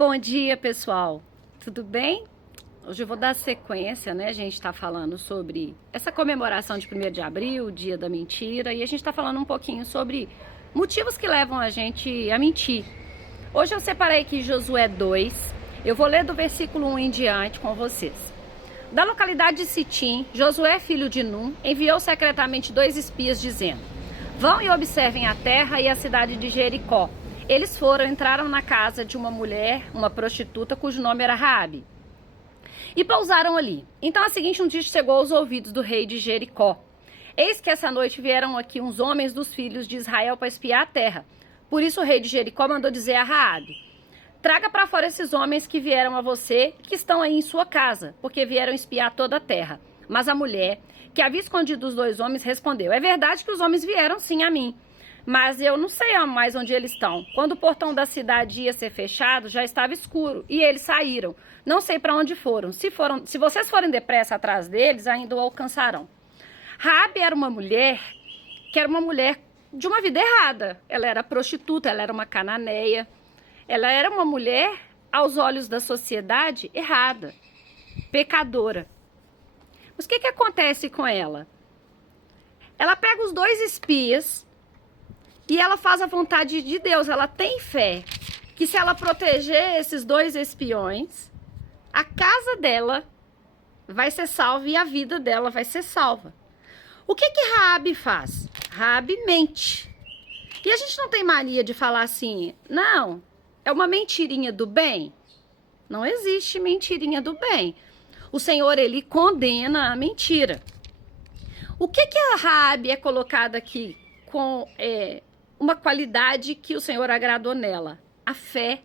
Bom dia, pessoal. Tudo bem? Hoje eu vou dar sequência, né? A gente está falando sobre essa comemoração de 1º de abril, Dia da Mentira, e a gente está falando um pouquinho sobre motivos que levam a gente a mentir. Hoje eu separei aqui Josué 2, eu vou ler do versículo 1 em diante com vocês. Da localidade de Sitim, Josué, filho de Num, enviou secretamente 2 espias dizendo: vão e observem a terra e a cidade de Jericó. Eles entraram na casa de uma mulher, uma prostituta, cujo nome era Raabe, e pousaram ali. Então a seguinte notícia chegou aos ouvidos do rei de Jericó: eis que essa noite vieram aqui uns homens dos filhos de Israel para espiar a terra. Por isso o rei de Jericó mandou dizer a Raabe: traga para fora esses homens que vieram a você, que estão aí em sua casa, porque vieram espiar toda a terra. Mas a mulher, que havia escondido os 2 homens, respondeu: é verdade que os homens vieram sim a mim, mas eu não sei mais onde eles estão. Quando o portão da cidade ia ser fechado, já estava escuro e eles saíram. Não sei para onde foram. Se vocês forem depressa atrás deles, ainda o alcançarão. Raabe era uma mulher de uma vida errada. Ela era prostituta, ela era uma cananeia. Ela era uma mulher, aos olhos da sociedade, errada, pecadora. Mas o que acontece com ela? Ela pega os 2 espias e ela faz a vontade de Deus. Ela tem fé que se ela proteger esses 2 espiões, a casa dela vai ser salva e a vida dela vai ser salva. O que Raabe faz? Raabe mente. E a gente não tem mania de falar assim: não, é uma mentirinha do bem. Não existe mentirinha do bem. O Senhor, ele condena a mentira. O que a Raabe é colocada aqui com uma qualidade que o Senhor agradou nela? A fé.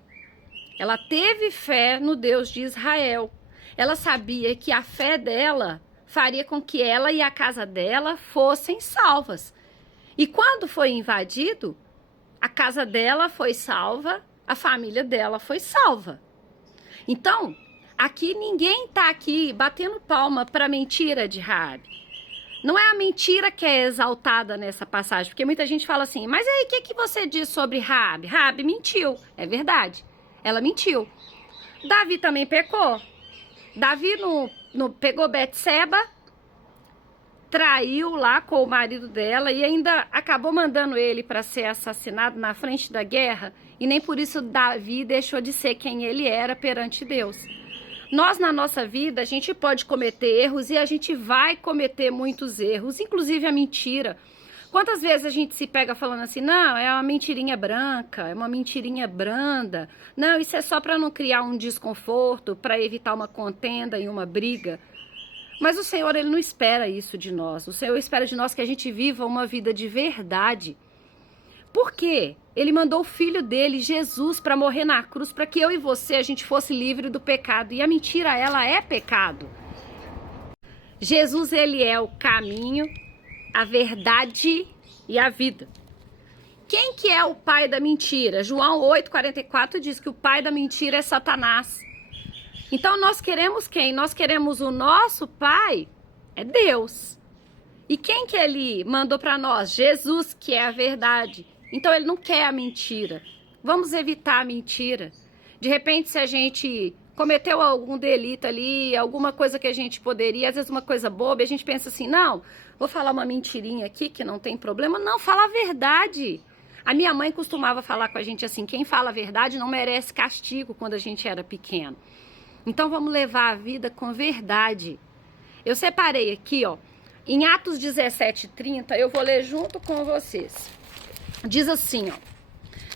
Ela teve fé no Deus de Israel. Ela sabia que a fé dela faria com que ela e a casa dela fossem salvas. E quando foi invadido, a casa dela foi salva, a família dela foi salva. Então, aqui ninguém está aqui batendo palma para a mentira de Raabe. Não é a mentira que é exaltada nessa passagem, porque muita gente fala assim: mas aí, o que você diz sobre Raabe? Raabe mentiu. É verdade, ela mentiu. Davi também pecou. Davi pegou Betseba, traiu lá com o marido dela e ainda acabou mandando ele para ser assassinado na frente da guerra, e nem por isso Davi deixou de ser quem ele era perante Deus. Nós, na nossa vida, a gente pode cometer erros e a gente vai cometer muitos erros, inclusive a mentira. Quantas vezes a gente se pega falando assim: não, é uma mentirinha branca, é uma mentirinha branda, não, isso é só para não criar um desconforto, para evitar uma contenda e uma briga. Mas o Senhor, ele não espera isso de nós. O Senhor espera de nós que a gente viva uma vida de verdade. Por quê? Ele mandou o filho dele, Jesus, para morrer na cruz, para que eu e você, a gente fosse livre do pecado. E a mentira, ela é pecado. Jesus, ele é o caminho, a verdade e a vida. Quem que é o pai da mentira? João 8,44 diz que o pai da mentira é Satanás. Então nós queremos quem? Nós queremos o nosso pai, é Deus. E quem que ele mandou para nós? Jesus, que é a verdade. Então ele não quer a mentira. Vamos evitar a mentira. De repente, se a gente cometeu algum delito ali, alguma coisa que a gente poderia, às vezes uma coisa boba, a gente pensa assim: não, vou falar uma mentirinha aqui que não tem problema. Não, fala a verdade. A minha mãe costumava falar com a gente assim: quem fala a verdade não merece castigo, quando a gente era pequeno. Então vamos levar a vida com verdade. Eu separei aqui, ó, em Atos 17:30, eu vou ler junto com vocês. Diz assim, ó: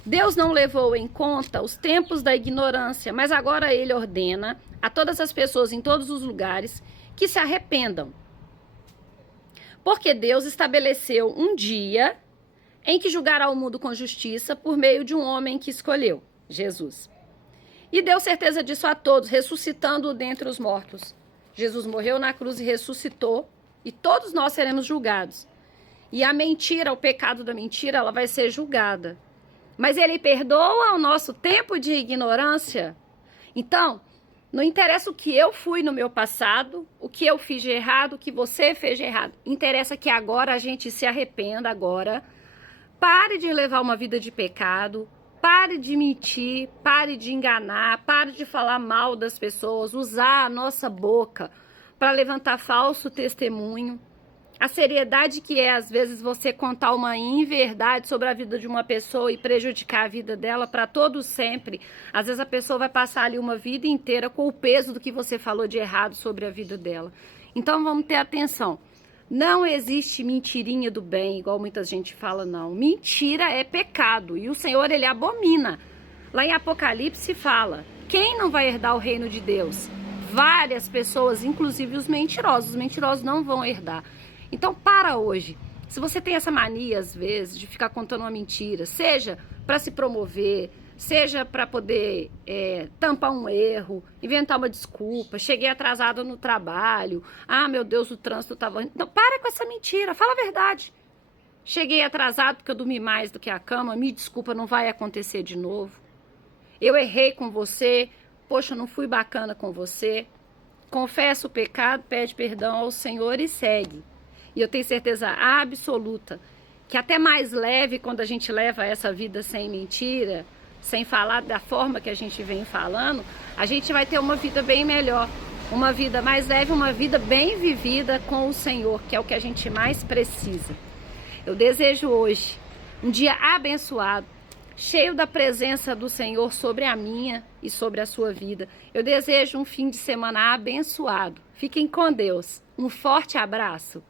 Deus não levou em conta os tempos da ignorância, mas agora ele ordena a todas as pessoas em todos os lugares que se arrependam. Porque Deus estabeleceu um dia em que julgará o mundo com justiça por meio de um homem que escolheu, Jesus. E deu certeza disso a todos, ressuscitando-o dentre os mortos. Jesus morreu na cruz e ressuscitou, e todos nós seremos julgados. E a mentira, o pecado da mentira, ela vai ser julgada. Mas ele perdoa o nosso tempo de ignorância. Então, não interessa o que eu fui no meu passado, o que eu fiz de errado, o que você fez de errado. Interessa que agora a gente se arrependa agora, pare de levar uma vida de pecado, Pare de mentir, pare de enganar, pare de falar mal das pessoas, usar a nossa boca para levantar falso testemunho. A seriedade que é, às vezes, você contar uma inverdade sobre a vida de uma pessoa e prejudicar a vida dela para todo sempre. Às vezes a pessoa vai passar ali uma vida inteira com o peso do que você falou de errado sobre a vida dela. Então vamos ter atenção. Não existe mentirinha do bem, igual muita gente fala, não. Mentira é pecado e o Senhor, ele abomina. Lá em Apocalipse fala, quem não vai herdar o reino de Deus? Várias pessoas, inclusive os mentirosos não vão herdar. Então para hoje. Se você tem essa mania, às vezes, de ficar contando uma mentira, seja para se promover, seja para poder tampar um erro, inventar uma desculpa, cheguei atrasada no trabalho, ah, meu Deus, o trânsito estava... Não, para com essa mentira, fala a verdade. Cheguei atrasado porque eu dormi mais do que a cama, me desculpa, não vai acontecer de novo. Eu errei com você, poxa, não fui bacana com você. Confessa o pecado, pede perdão ao Senhor e segue. E eu tenho certeza absoluta que até mais leve quando a gente leva essa vida sem mentira, sem falar da forma que a gente vem falando, a gente vai ter uma vida bem melhor, uma vida mais leve, uma vida bem vivida com o Senhor, que é o que a gente mais precisa. Eu desejo hoje um dia abençoado, cheio da presença do Senhor sobre a minha e sobre a sua vida. Eu desejo um fim de semana abençoado. Fiquem com Deus. Um forte abraço.